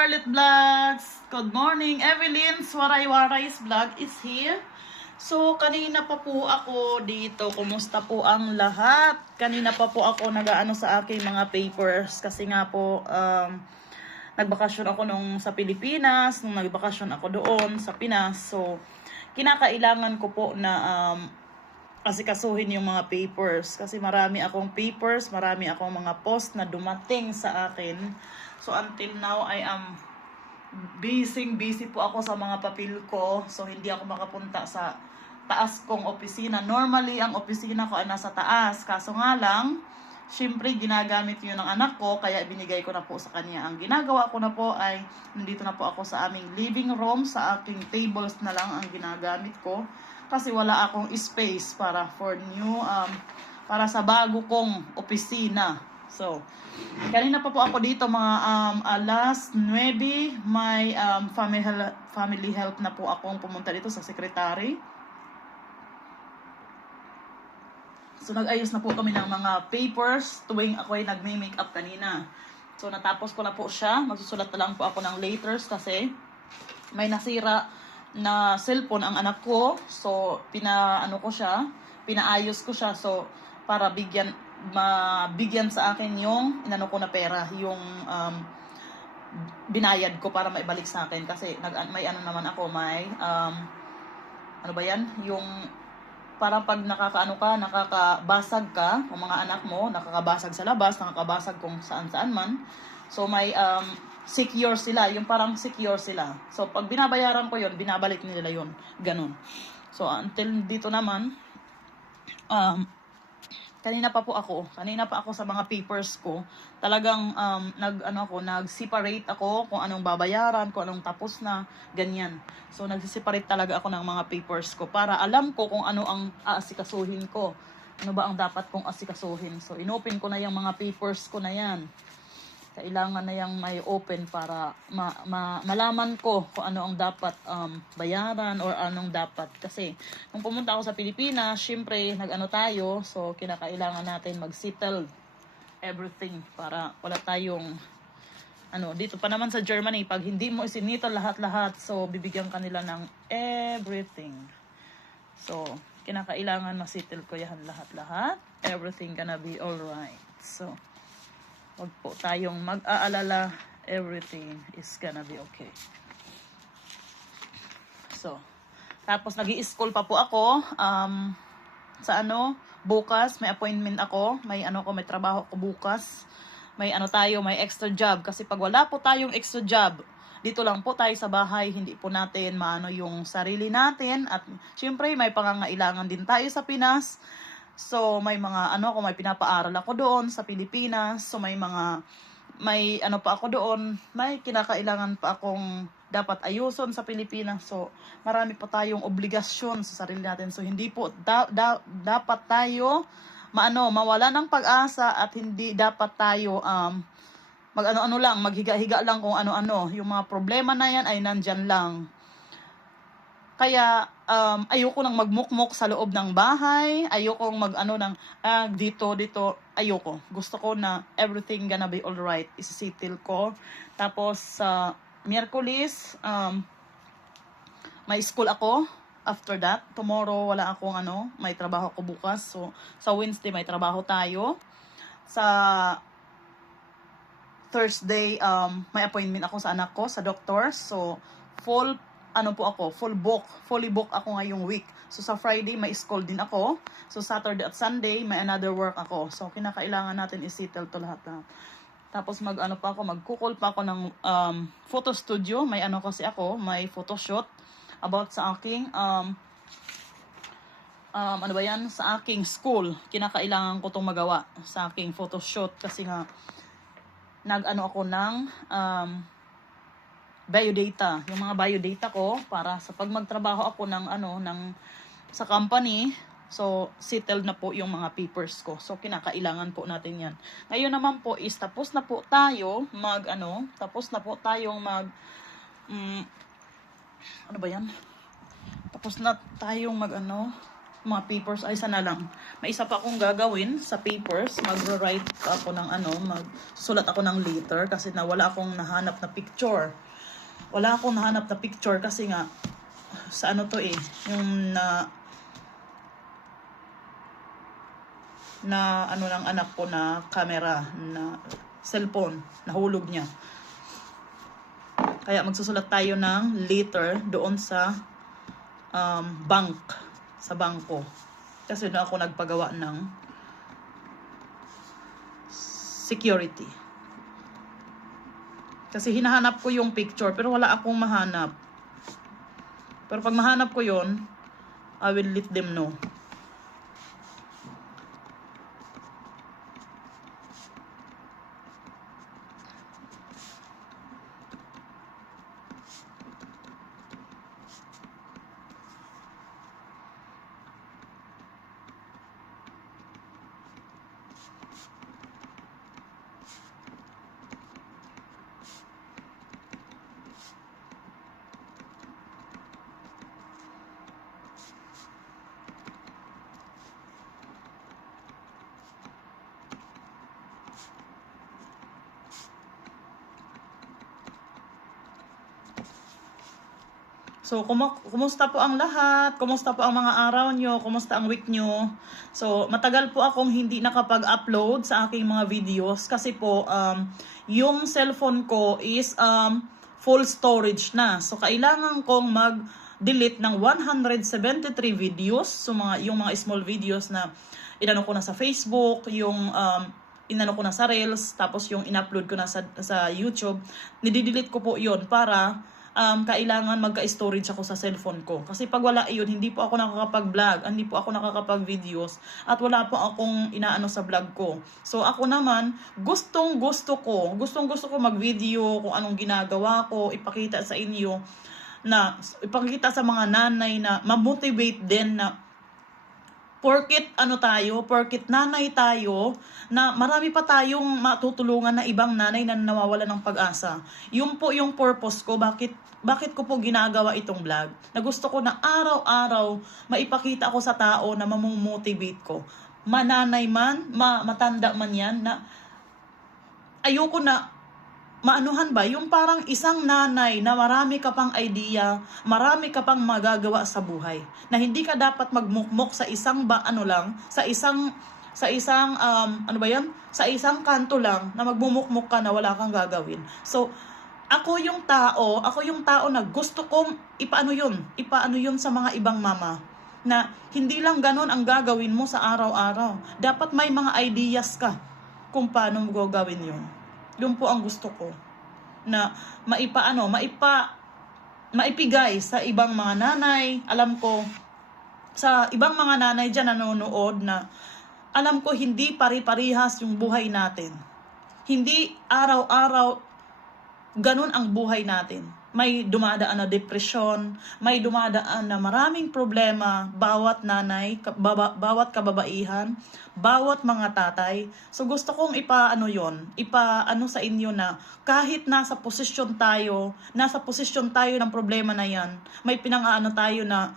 Scarlett Vlogs! Good morning! Evelyn's Waray-Waray's Vlog is here. So, kanina pa po ako dito. Kumusta po ang lahat? Kanina pa po ako nag-aano sa aking mga papers. Kasi nga po, nagbakasyon ako nung sa Pilipinas. Nung nagbakasyon ako doon sa Pinas. So, kinakailangan ko po na asikasuhin yung mga papers. Kasi marami akong papers, marami akong mga post na dumating sa akin. So, until now, I am busy po ako sa mga papel ko. So, hindi ako makapunta sa taas kong opisina. Normally, ang opisina ko ay nasa taas. Kaso nga lang, syempre, ginagamit yun ng anak ko, kaya binigay ko na po sa kanya. Ang ginagawa ko na po ay, nandito na po ako sa aming living room, sa aking tables na lang ang ginagamit ko. Kasi wala akong space para para sa bago kong opisina. So, kanina pa po ako dito mga alas 9, may family health na po akong pumunta dito sa secretary. So, nag-ayos na po kami ng mga papers tuwing ako ay nagme-makeup kanina. So, natapos ko na po siya. Magsusulat na lang po ako ng letters kasi may nasira na cellphone ang anak ko. So, pinaayos ko siya. So, para mabigyan sa akin yung inano ko na pera, yung binayad ko para maibalik sa akin. Kasi may ano naman ako, may ano ba yan? Yung parang pag nakakabasag ka, ang mga anak mo, nakakabasag sa labas, nakakabasag kung saan-saan man. So, may secure sila, yung parang secure sila. So, pag binabayaran ko yon, binabalik nila yon, ganun. So, until dito naman, kanina pa ako sa mga papers ko. Talagang nag-separate ako kung anong babayaran, kung anong tapos na, ganyan. So, nag-separate talaga ako ng mga papers ko para alam ko kung ano ang aasikasuhin ko. Ano ba ang dapat kong asikasuhin. So, inopen ko na yung mga papers ko na yan. Kailangan na yung may open para malaman ko kung ano ang dapat bayaran or anong dapat. Kasi nung pumunta ako sa Pilipinas, syempre nag-ano tayo, so kinakailangan natin mag-settle everything para wala tayong dito pa naman sa Germany, pag hindi mo isinita lahat-lahat, so bibigyan ka nila ng everything. So, kinakailangan ma-settle ko yan lahat-lahat. Everything gonna be alright. So, wag po tayong mag-aalala. Everything is gonna be okay. So, tapos nag-i-school pa po ako. Bukas, may appointment ako. May trabaho ko bukas. May extra job. Kasi pag wala po tayong extra job, dito lang po tayo sa bahay, hindi po natin maano yung sarili natin. At syempre, may pangangailangan din tayo sa Pinas. So, may mga may pinapaaral ako doon sa Pilipinas. So, may pa ako doon. May kinakailangan pa akong dapat ayuson sa Pilipinas. So, marami pa tayong obligasyon sa sarili natin. So, hindi po dapat tayo mawala ng pag-asa at hindi dapat tayo maghiga-higa lang kung ano-ano. Yung mga problema na yan ay nandyan lang. Kaya, ayoko nang magmukmok sa loob ng bahay. Ayoko dito. Ayoko. Gusto ko na everything gonna be alright. Isisettle ko. Tapos, sa Miyerkules, may school ako. After that, tomorrow, wala akong may trabaho ko bukas. So, sa Wednesday, may trabaho tayo. Sa Thursday, may appointment ako sa anak ko, sa doctor. So, fully book ako ngayong week. So, sa Friday, may school din ako. So, Saturday at Sunday, may another work ako. So, kinakailangan natin i-settle to lahat na. Tapos, magkukul pa ako ng photo studio. May may photoshoot about sa aking, sa aking school. Kinakailangan ko itong magawa sa aking photoshoot. Kasi nga, ako ng, biodata, yung mga biodata ko para sa pag magtrabaho ako sa company, so settled na po yung mga papers ko. So kinakailangan po natin 'yan. Ngayon naman po is tapos na po tayong Tapos na tayong mga papers. Ay, sana lang. May isa pa akong gagawin sa papers. Mag-write ako ng magsulat ako ng letter kasi wala akong nahanap na picture. Wala akong nahanap na picture kasi nga, sa ano to yung na ano ng anak ko na camera, na cellphone, nahulog niya. Kaya magsusulat tayo ng letter doon sa bank, sa bangko. Kasi doon ako nagpagawa ng security. Kasi hinahanap ko yung picture pero wala akong mahanap. Pero pag mahanap ko yon, I will let them know. So, kumusta po ang lahat? Kumusta po ang mga araw nyo? Kumusta ang week nyo? So, matagal po akong hindi nakapag-upload sa aking mga videos kasi po, yung cellphone ko is full storage na. So, kailangan kong mag-delete ng 173 videos. So, yung mga small videos na inano ko na sa Facebook, yung inano ko na sa Reels, tapos yung in-upload ko na sa YouTube, nididelete ko po yon para kailangan magka-storage ako sa cellphone ko. Kasi pag wala iyon, hindi po ako nakakapag-vlog, hindi po ako nakakapag-videos, at wala po akong inaano sa vlog ko. So ako naman, gustong-gusto ko mag-video kung anong ginagawa ko, ipakita sa inyo, ipakita sa mga nanay na ma-motivate din na porkit nanay tayo, na marami pa tayong matutulungan na ibang nanay na nawawala ng pag-asa. Yun po yung purpose ko, bakit ko po ginagawa itong vlog. Na gusto ko na araw-araw maipakita ako sa tao na mamomotivate ko. Mananay man, matanda man yan, na ayoko na maanuhan ba, yung parang isang nanay na marami ka pang idea, marami ka pang magagawa sa buhay. Na hindi ka dapat magmukmok sa isang sa isang kanto lang na magmumukmok ka na wala kang gagawin. So, ako yung tao na gusto kong ipaano yun sa mga ibang mama. Na hindi lang ganon ang gagawin mo sa araw-araw. Dapat may mga ideas ka kung paano mo gagawin yun. Yun po ang gusto ko, na maipigay sa ibang mga nanay. Alam ko, sa ibang mga nanay dyan nanonood, na alam ko hindi pari-parihas yung buhay natin. Hindi araw-araw ganun ang buhay natin. May dumadaan na depresyon, may dumadaan na maraming problema, bawat nanay, bawat kababaihan, bawat mga tatay. So gusto kong ipaano sa inyo na kahit nasa posisyon tayo ng problema na yan, may pinang-aano tayo na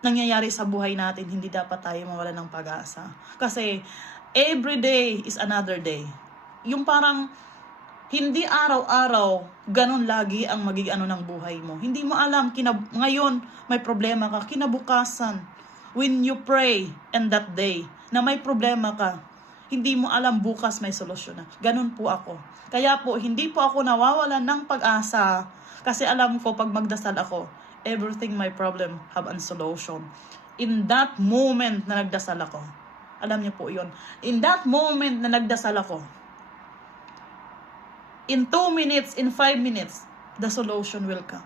nangyayari sa buhay natin, hindi dapat tayo mawala ng pag-asa. Kasi every day is another day. Yung parang hindi araw-araw ganun lagi ang magiging ng buhay mo. Hindi mo alam, ngayon may problema ka, kinabukasan, when you pray and that day na may problema ka, hindi mo alam bukas may solusyon na. Ganun po ako. Kaya po, hindi po ako nawawalan ng pag-asa kasi alam ko pag magdasal ako, everything my problem have a solution. In that moment na nagdasal ako, alam niyo po yun, in that moment na nagdasal ako, in 2 minutes, in 5 minutes, the solution will come.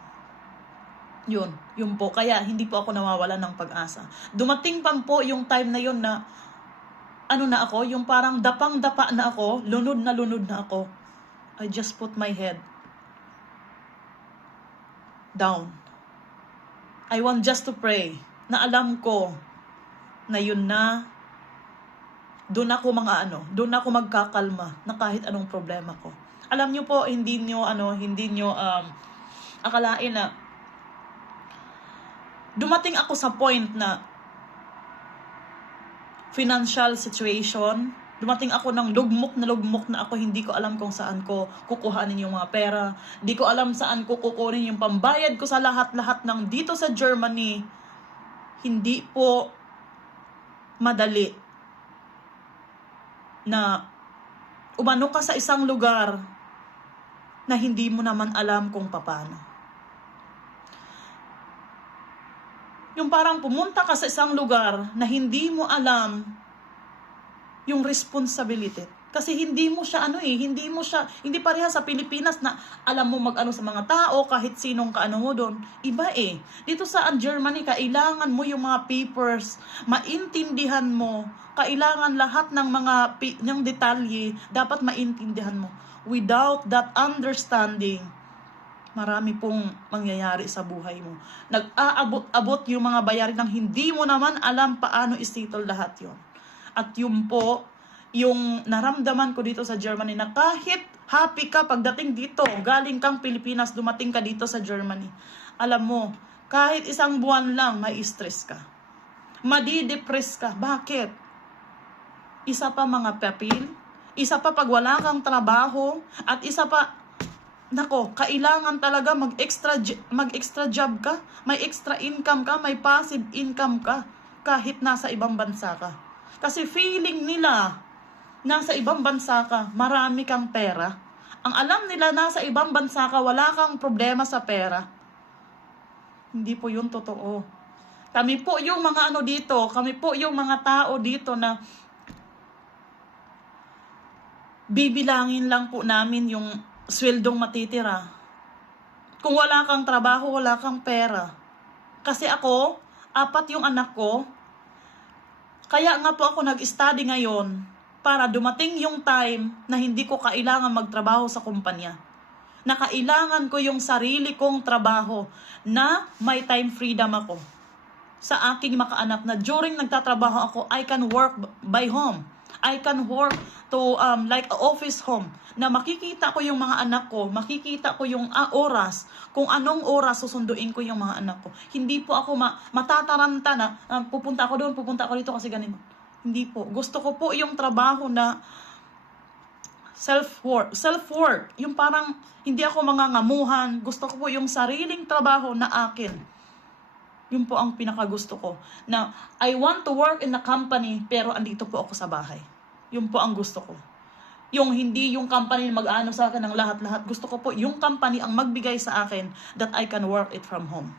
Yun po. Kaya hindi po ako nawawalan ng pag-asa. Dumating pa po yung time na yun na, yung parang dapang-dapa na ako, lunod na ako. I just put my head down. I want just to pray, na alam ko na yun na, doon ako magkakalma na kahit anong problema ko. Alam niyo po, hindi niyo akalain na dumating ako sa point na financial situation, dumating ako ng lugmok na ako, hindi ko alam kung saan ko kukuhanin yung mga pera, hindi ko alam saan ko kukunin yung pambayad ko sa lahat-lahat ng dito sa Germany. Hindi po madali na umano ka sa isang lugar na hindi mo naman alam kung paano. Yung parang pumunta ka sa isang lugar na hindi mo alam yung responsibility. Kasi hindi mo siya hindi pareha sa Pilipinas na alam mo mag-ano sa mga tao kahit sinong kaano mo doon. Iba eh. Dito sa Germany, kailangan mo yung mga papers, maintindihan mo, kailangan lahat ng mga ng detalye, dapat maintindihan mo. Without that understanding, marami pong mangyayari sa buhay mo. Nag-aabot-abot yung mga bayarin ng hindi mo naman alam paano isettle lahat yon. At yun po, yung naramdaman ko dito sa Germany na kahit happy ka pagdating dito, galing kang Pilipinas, dumating ka dito sa Germany. Alam mo, kahit isang buwan lang, may stress ka. Madi-depress ka. Bakit? Isa pa mga papel, isa pa pag wala kang trabaho, at isa pa, nako, kailangan talaga mag-extra job ka, may extra income ka, may passive income ka, kahit nasa ibang bansa ka. Kasi feeling nila, nasa ibang bansa ka, marami kang pera. Ang alam nila, nasa ibang bansa ka, wala kang problema sa pera. Hindi po yun totoo. Kami po yung mga kami po yung mga tao dito na bibilangin lang po namin yung sweldong matitira. Kung wala kang trabaho, wala kang pera. Kasi ako, 4 yung anak ko. Kaya nga po ako nag-study ngayon para dumating yung time na hindi ko kailangan magtrabaho sa kumpanya. Na kailangan ko yung sarili kong trabaho na may time freedom ako. Sa aking mga anak na during nagtatrabaho ako, I can work by home. I can work to like a office home na makikita ko yung mga anak ko, makikita ko yung oras, kung anong oras susunduin ko yung mga anak ko. Hindi po ako matataranta na pupunta ako doon, pupunta ako dito kasi ganito. Hindi po. Gusto ko po yung trabaho na self-work. Yung parang hindi ako mangangamuhan. Gusto ko po yung sariling trabaho na akin. Yun po ang pinakagusto ko. Na I want to work in a company pero andito po ako sa bahay. Yun po ang gusto ko. Yung hindi yung company mag-ano sa akin ng lahat-lahat. Gusto ko po yung company ang magbigay sa akin that I can work it from home.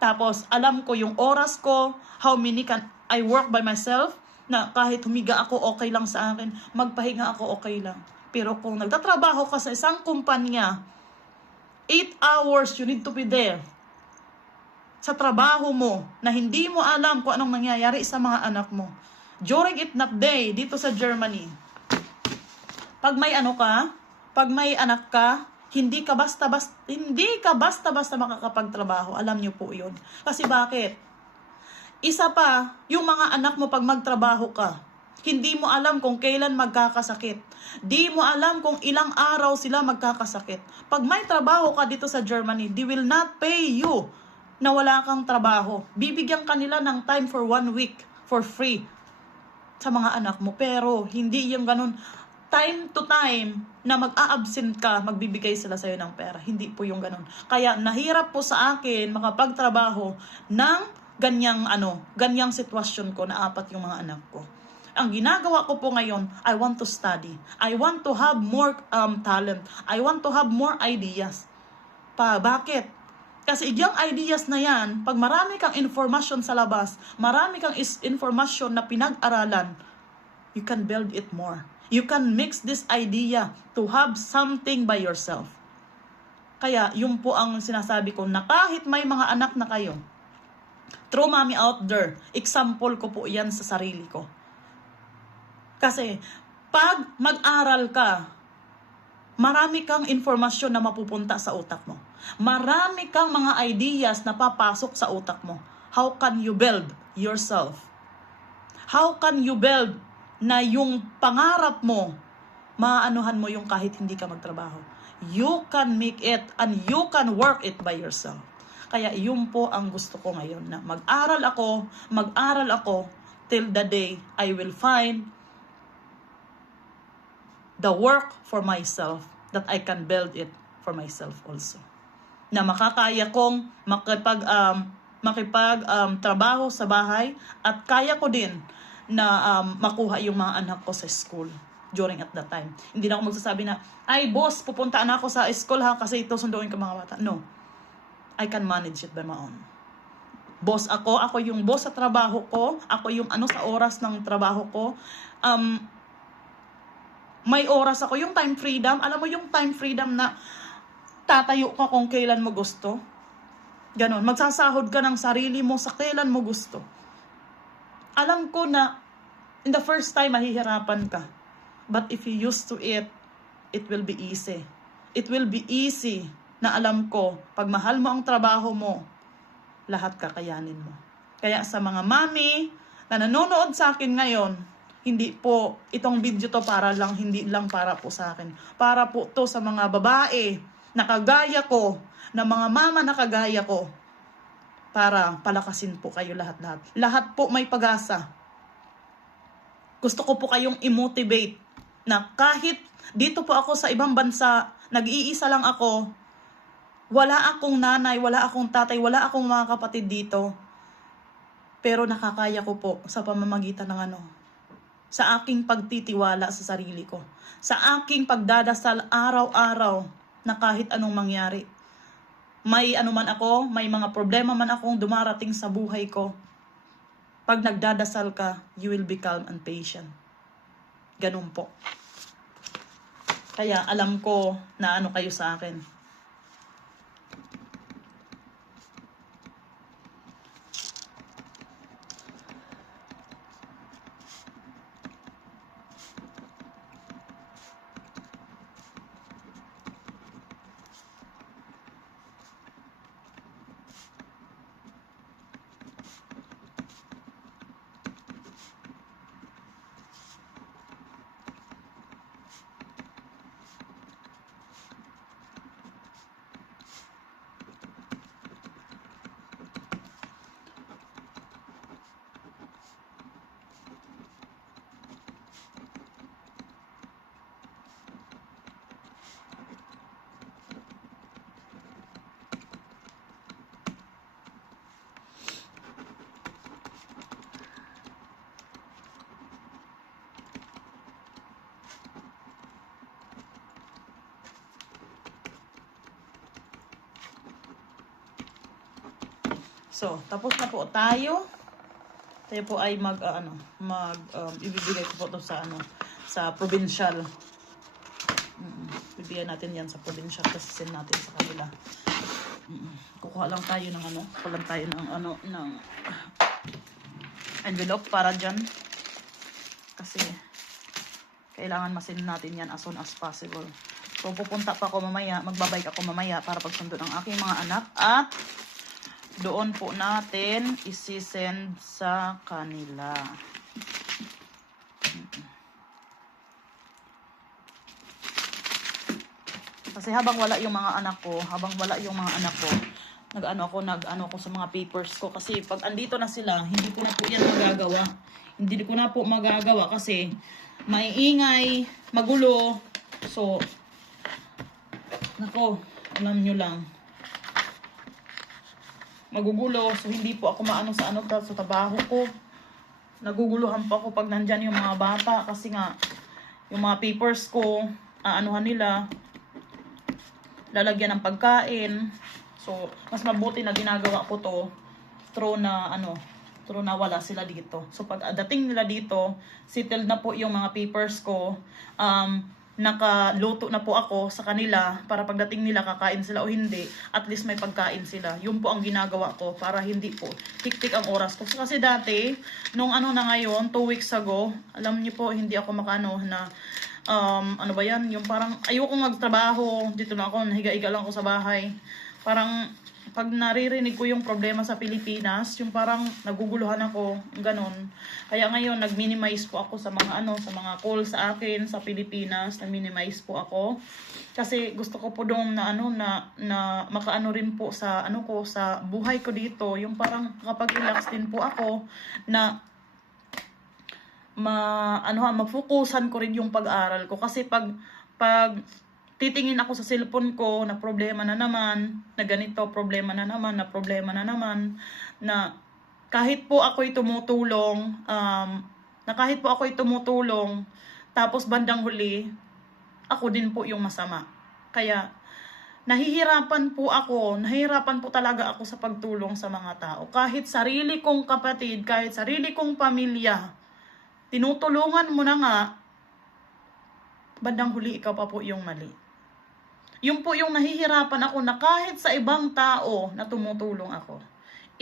Tapos alam ko yung oras ko, how many can I work by myself, na kahit humiga ako okay lang sa akin, magpahinga ako okay lang. Pero kung nagtatrabaho ka sa isang kumpanya, 8 hours you need to be there sa trabaho mo na hindi mo alam kung anong nangyayari sa mga anak mo. During it not day, dito sa Germany, pag may pag may anak ka, hindi ka basta-basta makakapagtrabaho. Alam niyo po yun. Kasi bakit? Isa pa, yung mga anak mo pag magtrabaho ka, hindi mo alam kung kailan magkakasakit. Di mo alam kung ilang araw sila magkakasakit. Pag may trabaho ka dito sa Germany, they will not pay you na wala kang trabaho. Bibigyan kanila ng time for 1 week for free sa mga anak mo. Pero hindi yung ganun, time to time na mag-a-absent ka, magbibigay sila sa'yo ng pera. Hindi po yung ganun. Kaya nahirap po sa akin makapagtrabaho ng ganyang sitwasyon ko na 4 yung mga anak ko. Ang ginagawa ko po ngayon, I want to study. I want to have more talent. I want to have more ideas. Bakit? Kasi yung ideas na yan, pag marami kang informasyon sa labas, marami kang informasyon na pinag-aralan, you can build it more. You can mix this idea to have something by yourself. Kaya, yun po ang sinasabi ko na kahit may mga anak na kayo, throw mommy out there, example ko po yan sa sarili ko. Kasi, pag mag-aral ka, marami kang informasyon na mapupunta sa utak mo. Marami kang mga ideas na papasok sa utak mo. How can you build yourself? How can you build na yung pangarap mo, maaanuhan mo yung kahit hindi ka magtrabaho? You can make it and you can work it by yourself. Kaya yun po ang gusto ko ngayon, na mag-aral ako till the day I will find the work for myself, that I can build it for myself also. Na makakaya kong trabaho sa bahay, at kaya ko din na makuha yung mga anak ko sa school during at that time. Hindi na ako magsasabi na, ay boss, pupuntaan ako sa school ha, kasi ito sunduin ko mga bata. No. I can manage it by my own. Boss ako yung boss sa trabaho ko, ako yung sa oras ng trabaho ko. May oras ako, yung time freedom. Alam mo yung time freedom na tatayo ka kung kailan mo gusto. Ganon, magsasahod ka ng sarili mo sa kailan mo gusto. Alam ko na in the first time mahihirapan ka. But if you used to it, it will be easy. It will be easy na alam ko, pag mahal mo ang trabaho mo, lahat kakayanin mo. Kaya sa mga mami na nanonood sa akin ngayon, hindi po itong video to hindi lang para po sa akin. Para po to sa mga babae na kagaya ko, na mga mama na kagaya ko, para palakasin po kayo lahat-lahat. Lahat po may pag-asa. Gusto ko po kayong i-motivate na kahit dito po ako sa ibang bansa, nag-iisa lang ako, wala akong nanay, wala akong tatay, wala akong mga kapatid dito. Pero nakakaya ko po sa pamamagitan ng sa aking pagtitiwala sa sarili ko. Sa aking pagdadasal araw-araw na kahit anong mangyari. May man ako, may mga problema man akong dumarating sa buhay ko. Pag nagdadasal ka, you will be calm and patient. Ganun po. Kaya alam ko na kayo sa akin. So, tapos na po tayo. Tayo po ay ibibigay ko po to sa provincial. Bibigyan natin yan sa provincial kasi send natin sa kanila. Kukuha lang tayo ng ng envelope para dyan. Kasi kailangan masend natin yan as soon as possible. So, pupunta pa ako mamaya, magbabike ako mamaya para pagsundo ng aking mga anak at doon po natin isi-send sa kanila. Kasi habang wala yung mga anak ko, nag-ano ko sa mga papers ko. Kasi pag andito na sila, hindi ko na po yan magagawa. Hindi ko na po magagawa kasi maiingay, magulo. So, nako, alam nyo lang. Magugulo. So, hindi po ako sa trabaho ko. Naguguluhan pa ako pag nandyan yung mga bata. Kasi nga, yung mga papers ko, nila, lalagyan ng pagkain. So, mas mabuti na ginagawa ko to through na wala sila dito. So, pag dating nila dito, settled na po yung mga papers ko. Nakaluto na po ako sa kanila para pagdating nila kakain sila o hindi, at least may pagkain sila. Yun po ang ginagawa ko para hindi po hiktik ang oras ko. So, kasi dati, nung na ngayon, 2 weeks ago, alam niyo po, hindi ako yung parang ayokong magtrabaho, dito na ako, nahiga-higa lang ako sa bahay. Parang pag naririnig ko yung problema sa Pilipinas, yung parang naguguluhan ako, ganon. Kaya ngayon, nag-minimize po ako sa mga sa mga call sa akin sa Pilipinas, nag-minimize po ako. Kasi gusto ko po doon na na makaano rin po sa sa buhay ko dito, yung parang kapag relax din po ako na mafokusan ko rin yung pag-aral ko kasi pag titingin ako sa cellphone ko na problema na naman, na ganito, problema na naman, na kahit po ako'y tumutulong, tapos bandang huli, ako din po yung masama. Kaya, nahihirapan po talaga ako sa pagtulong sa mga tao. Kahit sarili kong kapatid, kahit sarili kong pamilya, tinutulungan mo na nga, bandang huli ikaw pa po yung mali. Yung po yung nahihirapan ako na kahit sa ibang tao na tumutulong ako.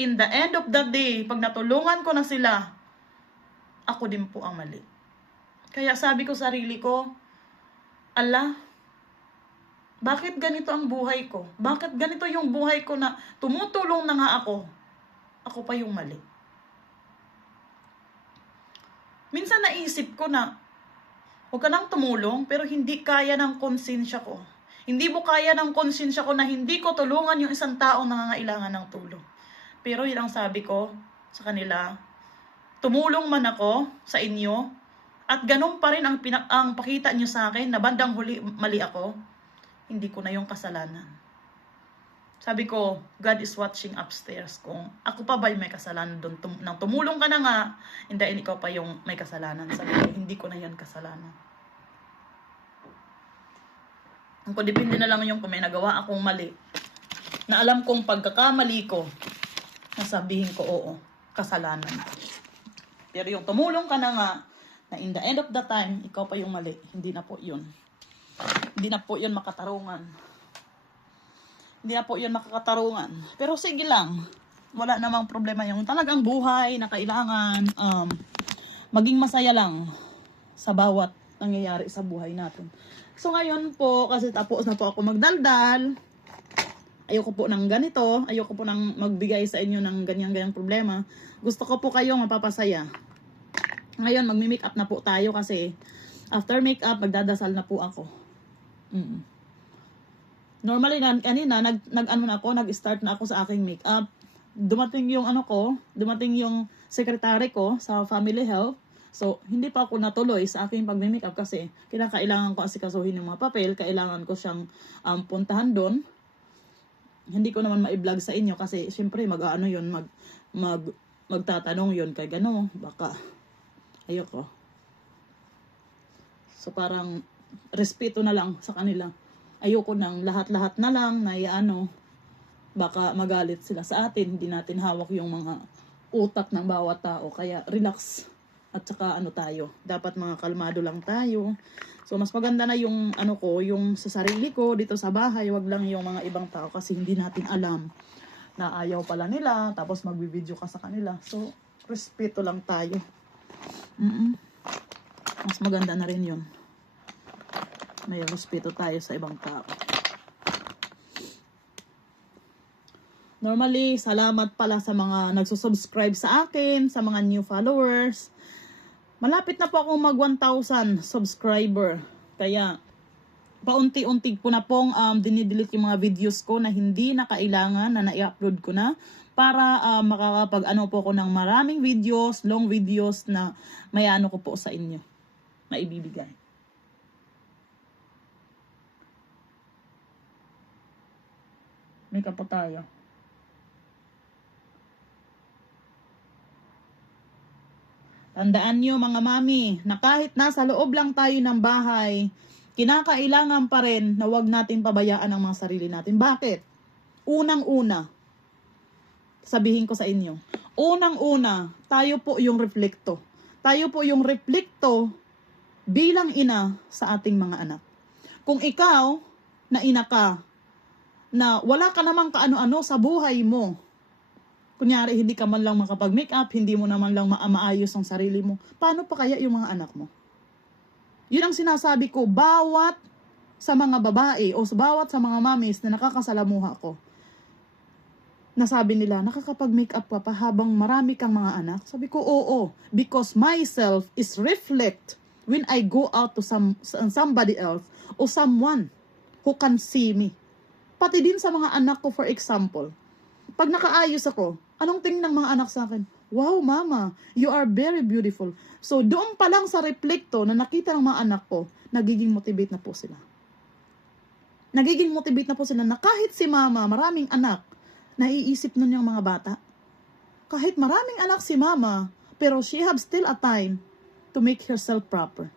In the end of the day, pag natulungan ko na sila, ako din po ang mali. Kaya sabi ko sarili ko, ala, bakit ganito ang buhay ko? Bakit ganito yung buhay ko na tumutulong na nga ako? Ako pa yung mali. Minsan naisip ko na, huwag ka nang tumulong, pero hindi kaya ng konsensya ko. Hindi mo kaya ng konsensya ko na hindi ko tulungan yung isang taong nangangailangan ng tulong. Pero yun ang sabi ko sa kanila, tumulong man ako sa inyo, at ganun pa rin ang pakita nyo sa akin na bandang huli mali ako, hindi ko na yung kasalanan. Sabi ko, God is watching upstairs. Kung ako pa ba yung may kasalanan doon, nang tumulong ka na nga, hindi ikaw pa yung may kasalanan. Sabi ko, hindi ko na yan kasalanan. Kung depende na lang yung kung may nagawa akong mali, na alam kong pagkakamali ko, nasabihin ko, oo, kasalanan. Pero yung tumulong ka na nga, na in the end of the time, ikaw pa yung mali, hindi na po yun. Hindi na po yun makatarungan. Hindi na po yun makakatarungan. Pero sige lang, wala namang problema yung talagang buhay na kailangan maging masaya lang sa bawat nangyayari sa buhay natin. So ngayon po, kasi tapos na po ako magdaldal, ayoko po ng ganito, ayoko po nang magbigay sa inyo ng ganyan-ganyang problema. Gusto ko po kayong mapapasaya. Ngayon, magmi-make up na po tayo kasi after make up, magdadasal na po ako. Normally, kanina, nag-start na ako sa aking make up. Dumating yung dumating yung secretary ko sa Family Health. So, hindi pa ako natuloy sa aking pag-makeup kasi kailangan ko asikasuhin yung mga papel, kailangan ko siyang puntahan doon. Hindi ko naman ma-vlog sa inyo kasi syempre magtatanong yun kay gano, baka ayoko. So, parang respeto na lang sa kanila. Ayoko nang lahat-lahat na lang na baka magalit sila sa atin, hindi natin hawak yung mga utak ng bawat tao, kaya relax. At saka tayo, dapat mga kalmado lang tayo. So mas maganda na yung yung sa sarili ko dito sa bahay, wag lang yung mga ibang tao kasi hindi natin alam na ayaw pala nila, tapos magbibideo ka sa kanila. So respeto lang tayo. Mas maganda na rin yun. May respeto tayo sa ibang tao. Normally, salamat pala sa mga nagsusubscribe sa akin, sa mga new followers. Malapit na po ako mag 1,000 subscriber. Kaya, paunti-unti ko na pong dinidelete yung mga videos ko na hindi na kailangan na na-upload ko na para makakapag po ako ng maraming videos, long videos na may ko po sa inyo. Maibibigay. Make up po tayo. Tandaan nyo mga mami, na kahit nasa loob lang tayo ng bahay, kinakailangan pa rin na huwag natin pabayaan ang mga sarili natin. Bakit? Unang-una, sabihin ko sa inyo, unang-una, tayo po yung reflekto. Tayo po yung reflekto bilang ina sa ating mga anak. Kung ikaw, na ina ka, na wala ka namang kaano-ano sa buhay mo, kunyari, hindi ka man lang makapag-make up, hindi mo naman lang maayos ang sarili mo, paano pa kaya yung mga anak mo? Yun ang sinasabi ko, bawat sa mga babae o bawat sa mga mamis na nakakasalamuha ko, nasabi nila, nakakapag-makeup ka pa habang marami kang mga anak? Sabi ko, oo. Because myself is reflect when I go out to somebody else or someone who can see me. Pati din sa mga anak ko, for example. Pag nakaayos ako, anong tingin ng mga anak sa akin? Wow, mama, you are very beautiful. So, doon pa lang sa reflecto na nakita ng mga anak ko, nagiging motivate na po sila. Nagiging motivate na po sila na kahit si mama, maraming anak, naiisip nun yung mga bata. Kahit maraming anak si mama, pero she have still a time to make herself proper.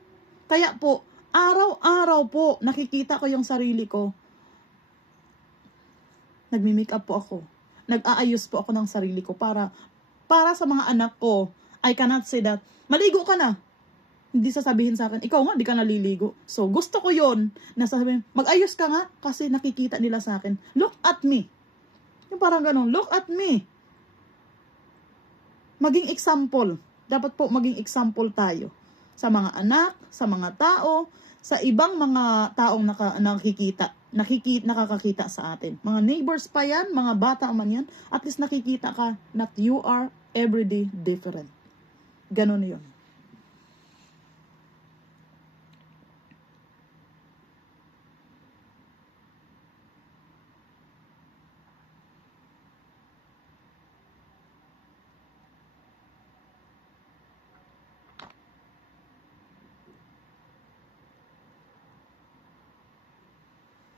Kaya po, araw-araw po, nakikita ko yung sarili ko. Nagmi-makeup po ako. Nag-aayos po ako ng sarili ko para sa mga anak ko. I cannot say that, maligo ka na. Hindi sasabihin sa akin, ikaw nga, di ka naliligo. So, gusto ko yon na sasabihin, mag-ayos ka nga kasi nakikita nila sa akin. Look at me. Yung parang ganun, look at me. Maging example. Dapat po maging example tayo. Sa mga anak, sa mga tao, sa ibang mga taong nakakakita sa atin. Mga neighbors pa yan, mga bata man yan, at least nakikita ka that you are everyday different. Ganun yun.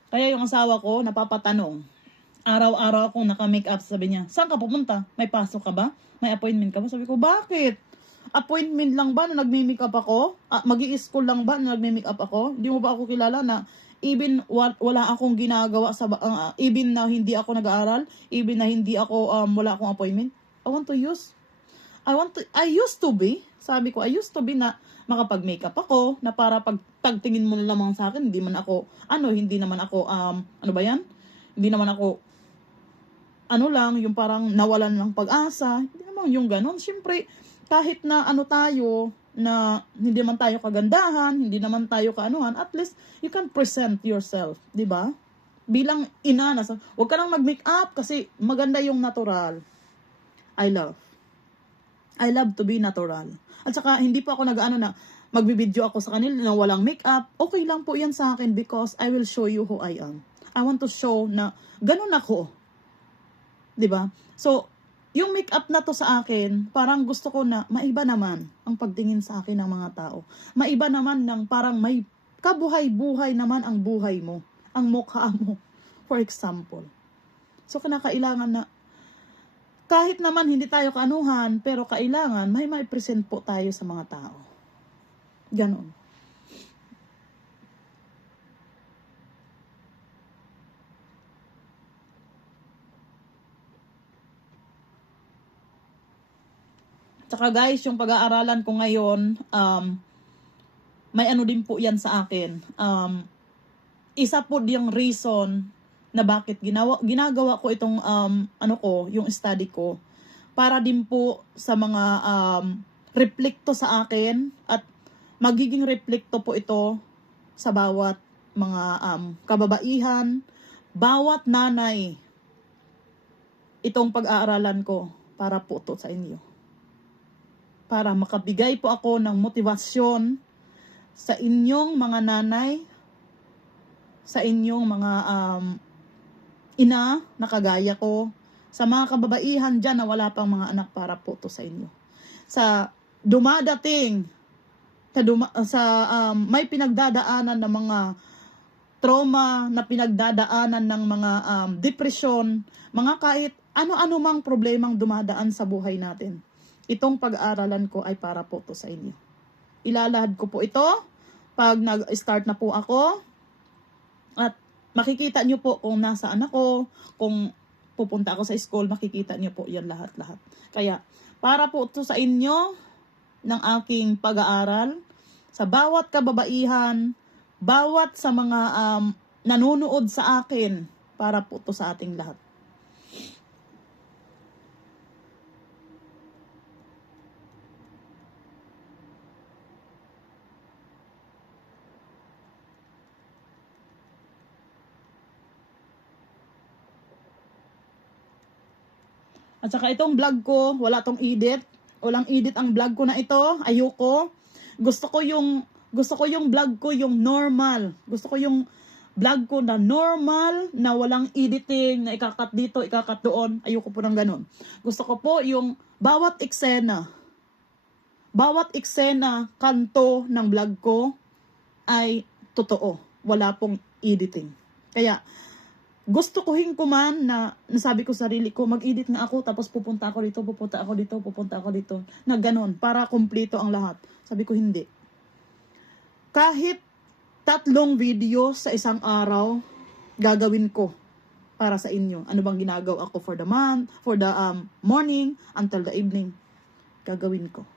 Kaya yung asawa ko, napapatanong. Araw-araw akong naka-makeup, sabi niya, saan ka pupunta? May pasok ka ba? May appointment ka ba? Sabi ko, bakit? Appointment lang ba na nagme-makeup ako? Magi-school lang ba na nagme-makeup ako? Hindi mo ba ako kilala na even wala akong ginagawa sa even na hindi ako nag-aaral, even na hindi ako wala akong appointment? I used to be, sabi ko, I used to be na makapag-makeup ako, na para pag tagtingin mo na lamang sa akin, hindi naman ako, ano ba yan? Hindi naman ako, yung parang nawalan ng pag-asa, hindi naman yung ganon. Siyempre, kahit na tayo, na hindi naman tayo kagandahan, hindi naman tayo kaanuhan, at least, you can present yourself, di ba? Bilang ina, huwag ka lang mag-makeup kasi maganda yung natural. I love to be natural. At saka, hindi po ako na magbibideo ako sa kanila na walang makeup. Okay lang po yan sa akin because I will show you who I am. I want to show na ganun ako. 'Di ba? So, yung makeup na to sa akin, parang gusto ko na maiba naman ang pagtingin sa akin ng mga tao. Maiba naman ng parang may kabuhay-buhay naman ang buhay mo. Ang mukha mo. For example. So, kinakailangan na kahit naman hindi tayo kaanuhan, pero kailangan may present po tayo sa mga tao. Ganon. Tsaka guys, yung pag-aaralan ko ngayon, may din po yan sa akin. Isa po yung reason na bakit ginagawa ko itong yung study ko para din po sa mga reflekto sa akin at magiging reflekto po ito sa bawat mga kababaihan, bawat nanay. Itong pag-aaralan ko para po ito sa inyo. Para makabigay po ako ng motivasyon sa inyong mga nanay, sa inyong mga ina na kagaya ko, sa mga kababaihan dyan na wala pang mga anak para po to sa inyo. Sa dumadating, may pinagdadaanan ng mga trauma, na pinagdadaanan ng mga depression, mga kahit ano-ano mang problemang dumadaan sa buhay natin. Itong pag-aaralan ko ay para po to sa inyo. Ilalahad ko po ito pag nag-start na po ako at makikita nyo po kung nasaan ako, kung pupunta ako sa school, makikita nyo po yan lahat-lahat. Kaya, para po ito sa inyo ng aking pag-aaral, sa bawat kababaihan, bawat sa mga nanonood sa akin, para po ito sa ating lahat. At saka itong vlog ko, wala tong edit. Walang edit ang vlog ko na ito. Ayoko. Gusto ko yung vlog ko yung normal. Gusto ko yung vlog ko na normal, na walang editing, na ikakat dito, ikakat doon. Ayoko po ng ganun. Gusto ko po yung bawat eksena, kanto ng vlog ko ay totoo. Wala pong editing. Kaya, gusto ko hinkuman na nasabi ko sarili ko, mag-edit nga ako, tapos pupunta ako dito, pupunta ako dito, na ganun, para kumpleto ang lahat. Sabi ko, hindi. Kahit 3 video sa isang araw, gagawin ko para sa inyo. Ano bang ginagawa ko for the morning until the evening, gagawin ko.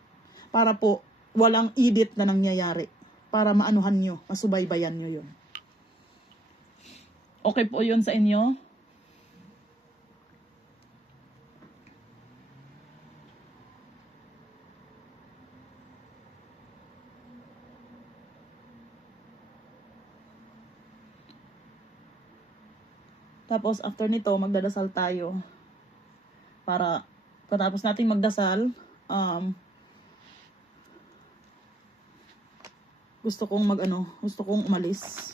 Para po, walang edit na nangyayari. Para maanuhan nyo, masubaybayan nyo yun. Okay po yun sa inyo? Tapos after nito, magdadasal tayo. Para patapos nating magdasal, gusto kong umalis.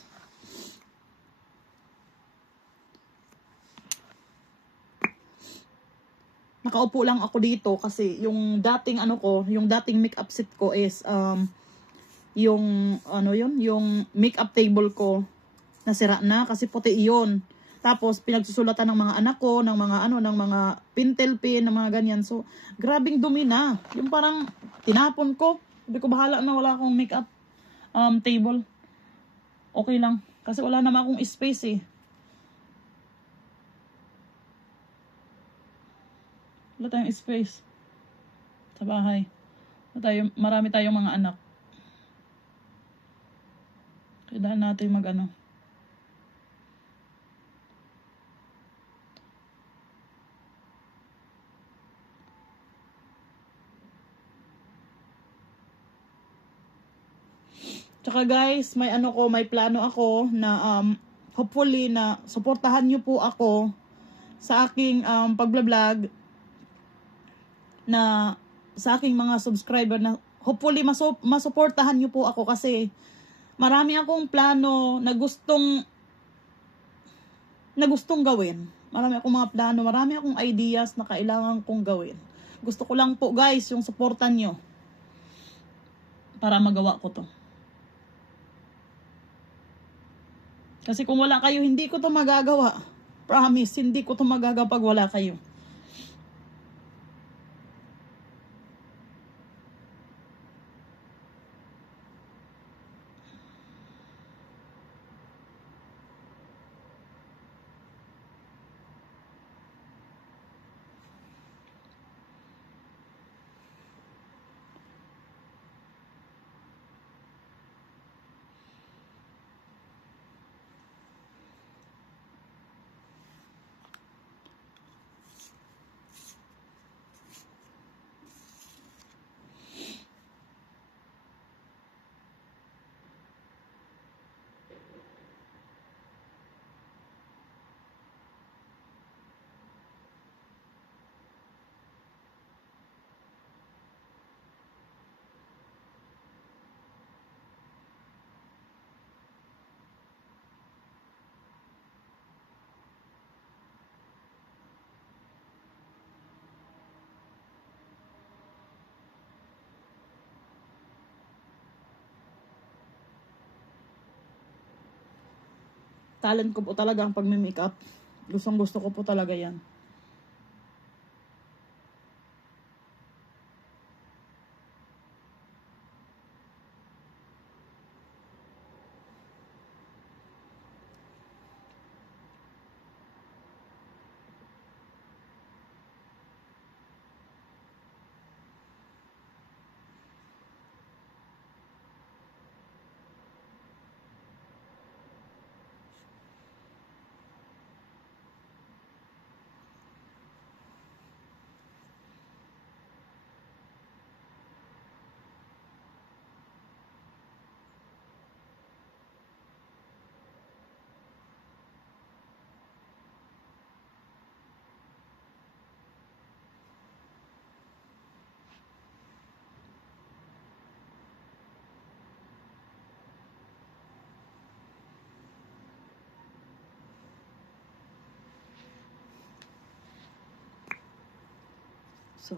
Nakaupo lang ako dito kasi yung dating makeup set ko is yung makeup table ko nasira na kasi puti iyon. Tapos pinagsusulatan ng mga anak ko ng mga pintel pin, ng mga ganyan. So, grabing dumi na. Yung parang tinapon ko. Hindi ko bahala na wala akong makeup table. Okay lang kasi wala naman akong space eh. Wala tayong space sa bahay. Marami tayong mga anak. Kailangan natin Tsaka guys, may plano ako na hopefully na suportahan niyo po ako sa aking pagbablog, na sa aking mga subscriber, na hopefully masuportahan niyo po ako kasi marami akong plano na gustong gawin. Marami akong mga plano, marami akong ideas na kailangan kong gawin. Gusto ko lang po guys yung suportan niyo para magawa ko to. Kasi kung wala kayo, hindi ko to magagawa. Promise, hindi ko to magagawa pag wala kayo. Talent ko po talaga ang pagme-makeup. Gustong gusto ko po talaga yan. So,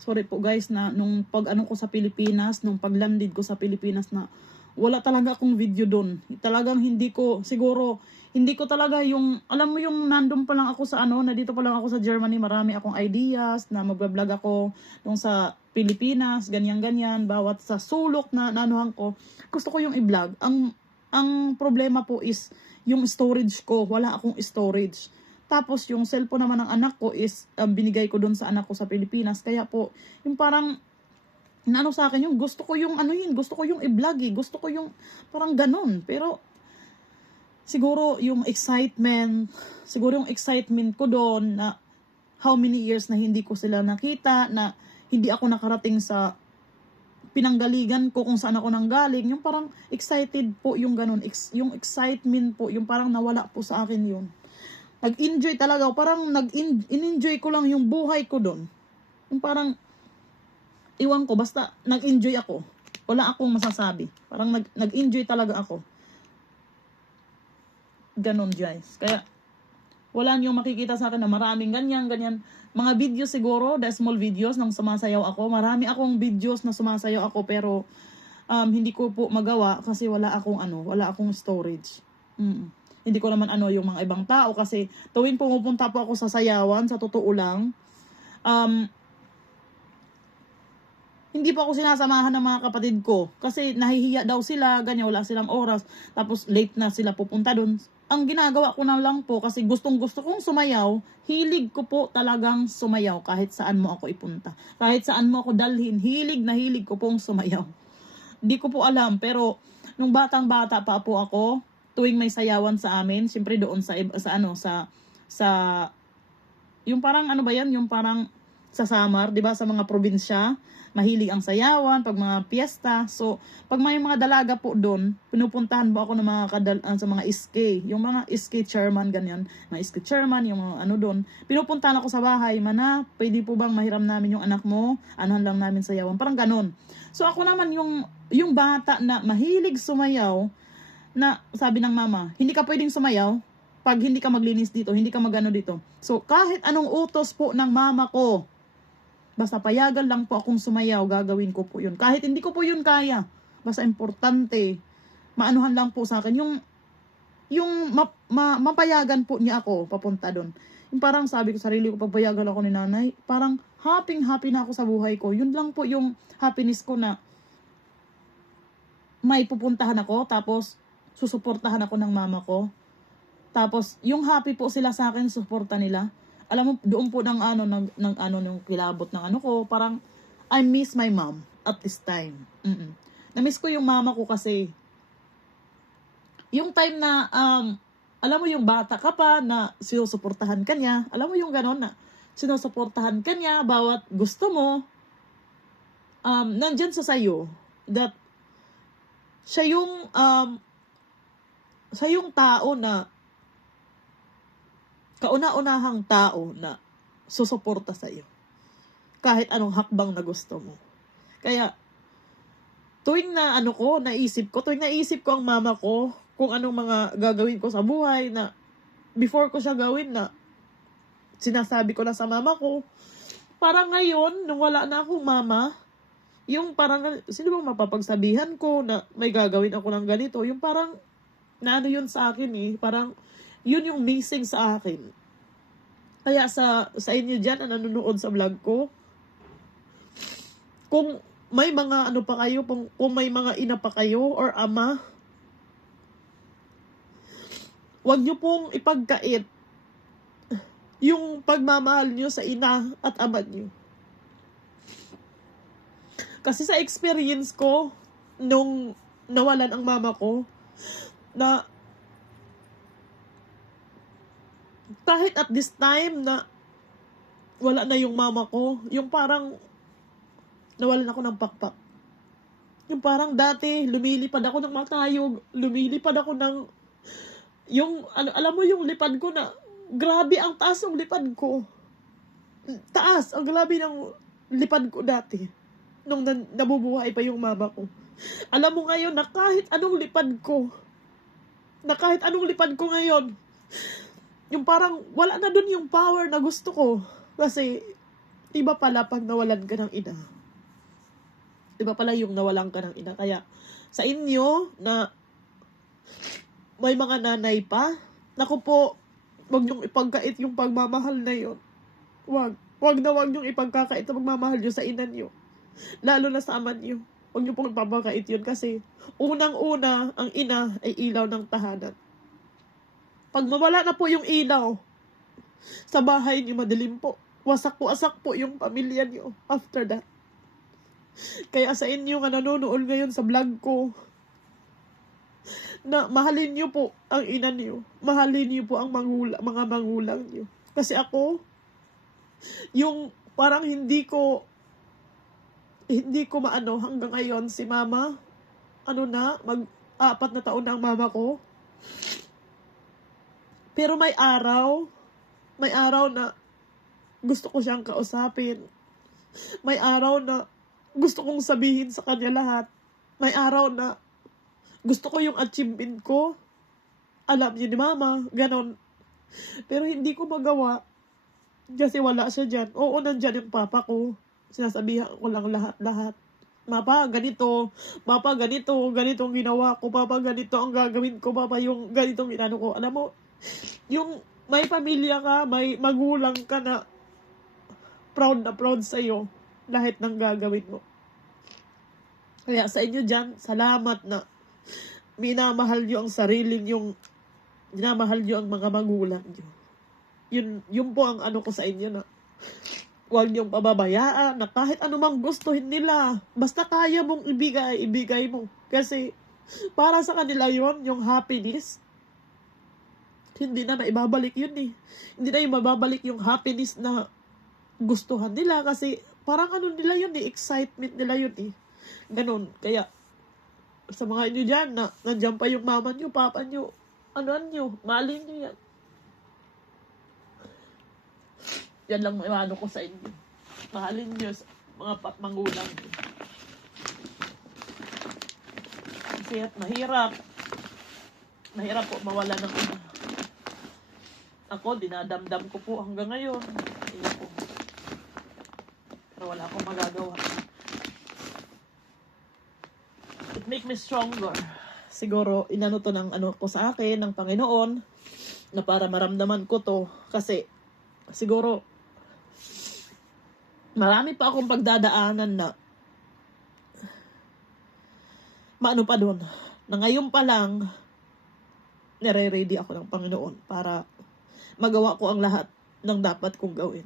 sorry po guys na nung pag ano ko sa Pilipinas, nung paglandid ko sa Pilipinas na wala talaga akong video doon. Talagang hindi ko, siguro, hindi ko talaga yung, alam mo yung nandun pa lang ako sa ano, na dito pa lang ako sa Germany, marami akong ideas na magbablog ako nung sa Pilipinas, ganyan-ganyan, bawat sa sulok na nanuhan ko. Gusto ko yung i-vlog. Ang problema po is yung storage ko, wala akong storage. Tapos yung cellphone naman ng anak ko is binigay ko doon sa anak ko sa Pilipinas. Kaya po, yung parang naano sa akin yung gusto ko yung ano yun, gusto ko yung i-vlog eh, gusto ko yung parang ganun. Pero siguro yung excitement ko doon na how many years na hindi ko sila nakita, na hindi ako nakarating sa pinanggaligan ko kung saan ako nanggaling, yung parang excited po yung ganun, yung excitement po, yung parang nawala po sa akin yun. Nag-enjoy talaga ako. Parang nag-enjoy ko lang yung buhay ko doon. Yung parang, iwan ko, basta nag-enjoy ako. Wala akong masasabi. Parang nag-enjoy talaga ako. Ganon guys. Kaya, wala niyong makikita sa akin na maraming ganyan. Mga videos siguro, the small videos nang sumasayaw ako. Marami akong videos na sumasayaw ako pero hindi ko po magawa kasi wala akong storage. Hindi ko naman yung mga ibang tao kasi tuwing pumupunta po ako sa sayawan, sa totoo lang, hindi po ako sinasamahan ng mga kapatid ko kasi nahihiya daw sila, ganyan, wala silang oras, tapos late na sila pupunta doon. Ang ginagawa ko na lang po kasi gustong gusto kong sumayaw, hilig ko po talagang sumayaw kahit saan mo ako ipunta. Kahit saan mo ako dalhin, hilig na hilig ko pong sumayaw. Di ko po alam, pero nung batang-bata pa po ako, tuwing may sayawan sa amin, siyempre doon sa yung parang ano ba yan, yung parang sa Samar, 'di ba, sa mga probinsya, mahilig ang sayawan pag mga piyesta. So, pag may mga dalaga po doon, pinupuntahan po ako ng mga sa mga SK, yung mga SK chairman ganyan, mga SK chairman, yung mga ano doon. Pinupuntahan ako sa bahay, mana, pwede po bang mahiram namin yung anak mo? Anahan lang namin sayawan, parang ganon. So, ako naman yung bata na mahilig sumayaw, na sabi ng mama, hindi ka pwedeng sumayaw pag hindi ka maglinis dito, hindi ka magano dito. So, kahit anong utos po ng mama ko, basta payagan lang po akong sumayaw, gagawin ko po yun. Kahit hindi ko po yun kaya, basta importante, maanuhan lang po sa akin, mapayagan po niya ako papunta doon. Yung parang sabi ko sarili ko, pagpayagan ako ni nanay, parang happy na ako sa buhay ko. Yun lang po yung happiness ko, na may pupuntahan ako, tapos susuportahan ako ng mama ko. Tapos, yung happy po sila sa akin, suporta nila. Alam mo, doon po ng kilabot ng ano ko, parang, I miss my mom at this time. Na-miss ko yung mama ko kasi, yung time na, alam mo yung bata ka pa, na sinusuportahan ka niya, alam mo yung ganon na, sinusuportahan ka niya, bawat gusto mo, nandyan sa sayo, that, siya yung tao na kauna-unahang tao na susuporta sa iyo kahit anong hakbang na gusto mo. Kaya tuwing naisip ko ang mama ko kung anong mga gagawin ko sa buhay, na before ko siya gawin, na sinasabi ko na sa mama ko, parang ngayon nung wala na akong mama, yung parang, sino bang mapapagsabihan ko na may gagawin ako ng ganito? Yung parang, yun sa akin eh. Parang, yun yung missing sa akin. Kaya sa inyo dyan na nanonood sa vlog ko, kung may mga pa kayo, kung may mga ina pa kayo or ama, wag nyo pong ipagkait yung pagmamahal nyo sa ina at ama nyo. Kasi sa experience ko, nung nawalan ang mama ko, na kahit at this time na wala na yung mama ko. Yung parang nawalan ako ng pakpak. Yung parang dati, lumilipad ako ng matayog. Lumilipad ako ng, yung, alam mo yung lipad ko na, grabe ang taas ng lipad ko. Taas, ang grabe ng lipad ko dati. Nung nabubuhay pa yung mama ko. Alam mo ngayon na kahit anong lipad ko, ngayon, yung parang wala na dun yung power na gusto ko. Kasi, iba pala pag nawalan ka ng ina. Iba pala yung nawalan ka ng ina. Kaya, sa inyo, na may mga nanay pa, naku po, wag niyong ipagkait yung pagmamahal na yun. Wag niyong ipagkakait ang pagmamahal niyo sa ina niyo. Lalo na sa ama niyo. Wag niyo pong ipagkakait yun kasi, unang-una, ang ina ay ilaw ng tahanan. Pag mawala na po yung ilaw, sa bahay niyo madilim po. Wasak po yung pamilya niyo after that. Kaya sa inyo nga nanonood ngayon sa vlog ko, na mahalin niyo po ang ina niyo. Mahalin niyo po ang mga magulang niyo. Kasi ako, yung parang hindi ko maano hanggang ngayon si mama, mag-4 na taon na ang mama ko. Pero may araw na gusto ko siyang kausapin. May araw na gusto kong sabihin sa kanya lahat. May araw na gusto ko yung achievement ko. Alam niyo ni mama, ganon. Pero hindi ko magawa. Kasi wala siya dyan. Oo, nandyan yung papa ko. Sinasabihan ko lang lahat. Papa, ganito. Papa, ganito ang ginawa ko. Papa, ganito ang gagawin ko. Papa, yung ganito ang ginano ko. Alam mo, yung may pamilya ka, may magulang ka na proud sa'yo. Lahat ng gagawin mo. Kaya sa inyo dyan, salamat na minamahal nyo ang sarili nyo, minamahal nyo ang mga magulang nyo. Yun po ang ano ko sa inyo na huwag niyong pababayaan na kahit anumang gustuhin nila. Basta kaya mong ibigay mo. Kasi para sa kanila yon yung happiness. Hindi na maibabalik yun eh. Hindi na yung mababalik yung happiness na gustuhan nila kasi parang ano nila yun eh, excitement nila yun eh. Ganon. Kaya sa mga inyo dyan na nandiyan pa yung mama nyo, papa nyo, mahalin nyo yan. Yan lang ano ko sa inyo. Mahalin nyo sa mga magulang nyo. Kasi mahirap. Mahirap po mawala ng ina. Ako, dinadamdam ko po hanggang ngayon. Ayun po. Pero wala akong magagawa. It make me stronger. Siguro, inano to ng ano ko sa akin, ng Panginoon, na para maramdaman ko to. Kasi, siguro, marami pa akong pagdadaanan na maano pa doon. Na ngayon pa lang, nire-ready ako ng Panginoon para magawa ko ang lahat ng dapat kong gawin.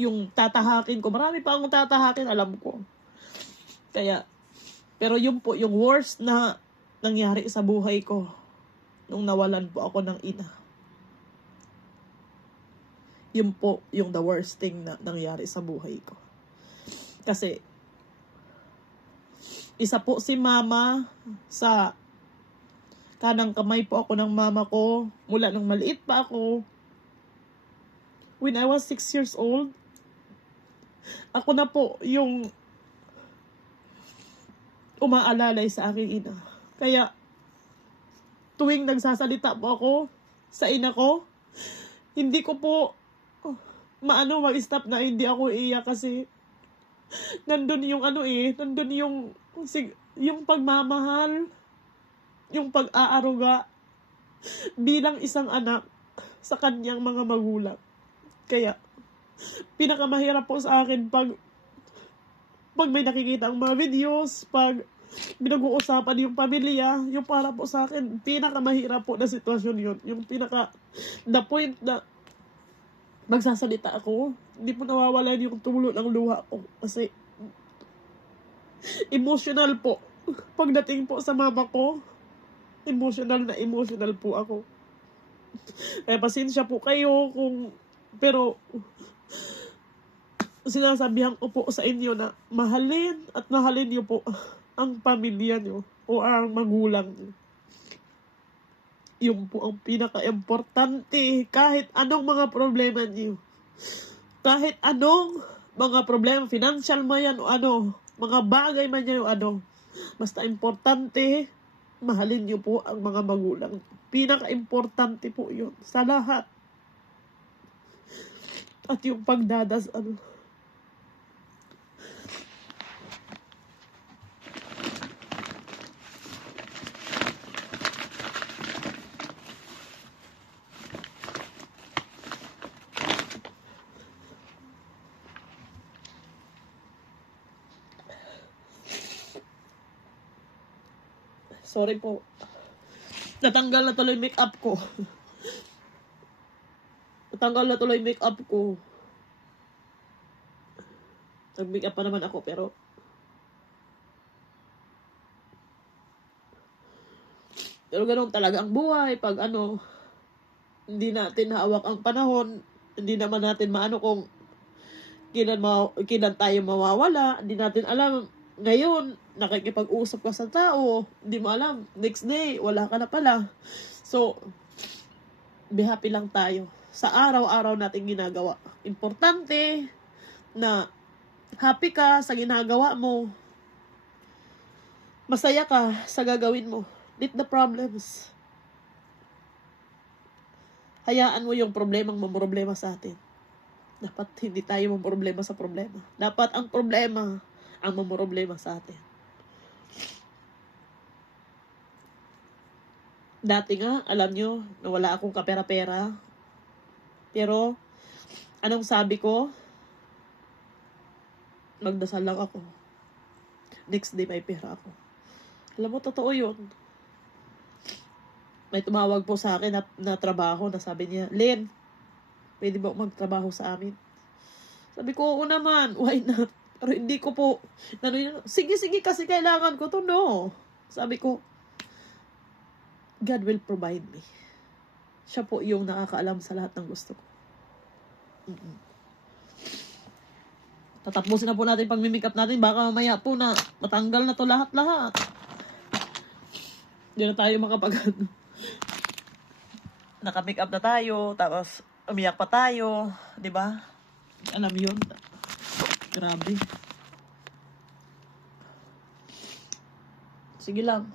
Yung tatahakin ko, marami pa akong tatahakin, alam ko. Kaya, pero yun po, yung worst na nangyari sa buhay ko, nung nawalan po ako ng ina. Yun po, yung the worst thing na nangyari sa buhay ko. Kasi, isa po si mama sa kanang kamay po ako ng mama ko, mula nung maliit pa ako. When I was 6 years old, ako na po yung umaalalay sa aking ina. Kaya, tuwing nagsasalita po ako sa ina ko, hindi ko po mag-stop na hindi ako iiyak kasi nandun yung nandun yung pagmamahal, yung pag-aaruga bilang isang anak sa kanyang mga magulang. Kaya, pinakamahirap po sa akin pag may nakikita ang mga videos, pag pinag-uusapan yung pamilya, yung para po sa akin, pinakamahirap po na sitwasyon yun. Yung the point na magsasalita ako, hindi po nawawalan yung tumulo ng luha ko. Kasi, emotional po. Pagdating po sa mama ko, emotional po ako. Kaya pasensya po kayo pero sinasabihan ko po sa inyo na mahalin at mahalin niyo po ang pamilya niyo o ang magulang niyo. Yung po ang pinaka-importante kahit anong mga problema niyo. Kahit anong mga problema, financial man yan o ano, mga bagay man yan o ano, basta importante, mahalin niyo po ang mga magulang. Pinaka-importante po yun sa lahat. At yung pagdadasal. Sorry po. Natanggal na tuloy make up ko. Natanggal na tuloy make up ko. Nag-make up pa naman ako pero ganoon talaga ang buhay pag ano, hindi natin hawak ang panahon, hindi naman natin maano kung kailan tayo mawawala, hindi natin alam. Ngayon, nakikipag-usap ka sa tao, hindi mo alam, next day, wala ka na pala. So, be happy lang tayo sa araw-araw nating ginagawa. Importante na happy ka sa ginagawa mo. Masaya ka sa gagawin mo. Leave the problems. Hayaan mo yung problemang mamroblema sa atin. Dapat hindi tayo mamroblema sa problema. Dapat ang problema ang mamroblema sa atin. Dati nga, alam nyo, na wala akong kapera-pera. Pero, anong sabi ko? Magdasal lang ako. Next day, may pera ako. Alam mo, totoo yun. May tumawag po sa akin na trabaho, na sabi niya, Len, pwede ba magtrabaho sa amin? Sabi ko, oo naman, why not? Pero hindi ko po, sige kasi kailangan ko to, no. Sabi ko, God will provide me. Siya po yung nakakaalam sa lahat ng gusto ko. Tatapusin na po natin pag-make up natin. Baka mamaya po na matanggal na to lahat-lahat. Hindi na tayo makapag naka-make up na tayo, tapos umiyak pa tayo, di ba? Alam yun. Grabe. Sige lang.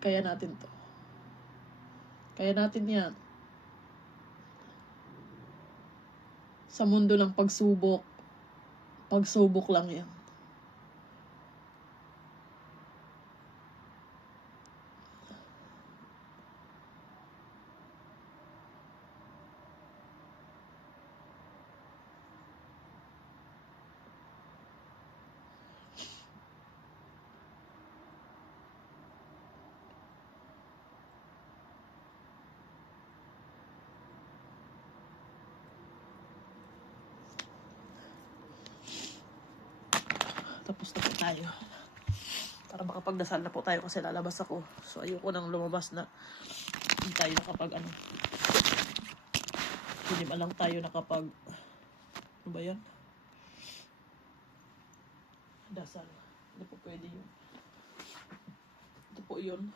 Kaya natin to. Kaya natin yan. Sa mundo ng pagsubok, pagsubok lang yan. Tapos na po tayo. Para makapagdasal na po tayo kasi lalabas ako. So ayoko nang lumabas na hindi tayo nakapag ano. Hindi ba lang tayo nakapag ano ba yan? Dasal. Hindi po pwede yun. Ito po yun.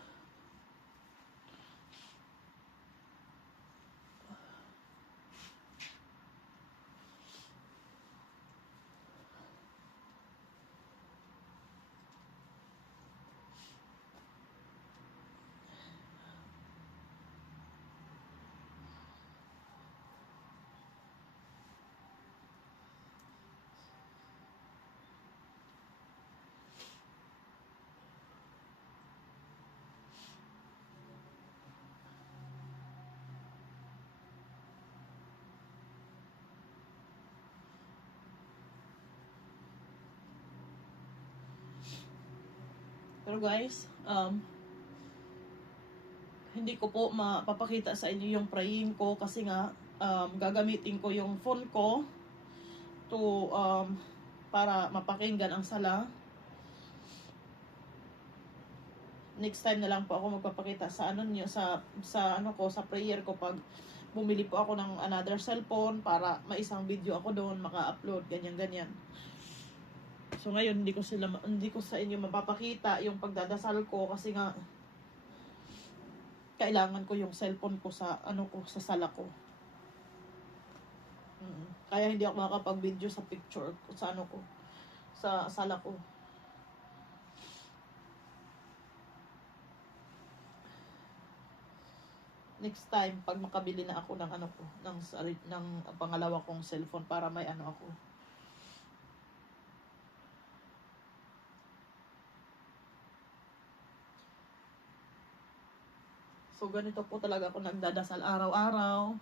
Pero guys, hindi ko po mapapakita sa inyo yung frame ko kasi nga gagamitin ko yung phone ko to para mapakinggan ang sala. Next time na lang po ako magpapakita sa ano niyo sa ano ko sa prayer ko pag bumili po ako ng another cellphone para maisang video ako doon, maka-upload, ganyan-ganyan. So ngayon, hindi ko sa inyo mapapakita yung pagdadasal ko kasi nga kailangan ko yung cellphone ko sa sa sala ko. Kaya hindi ako makakapag-video sa picture ko sa sa sala ko. Next time pag makabili na ako ng ng pangalawa kong cellphone para may ako. So ganito po talaga ako nagdadasal araw-araw.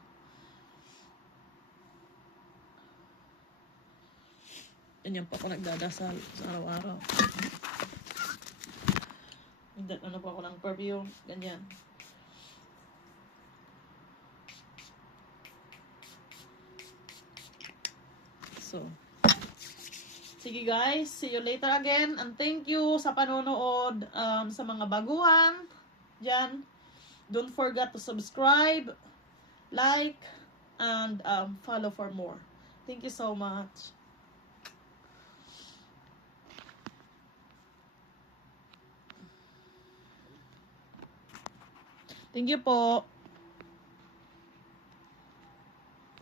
Ganyan po ako nagdadasal sa araw-araw. Po ako ng perfume, ganyan. So, sige guys, see you later again and thank you sa panonood sa mga baguhan dyan. Don't forget to subscribe, like, and follow for more. Thank you so much. Thank you po.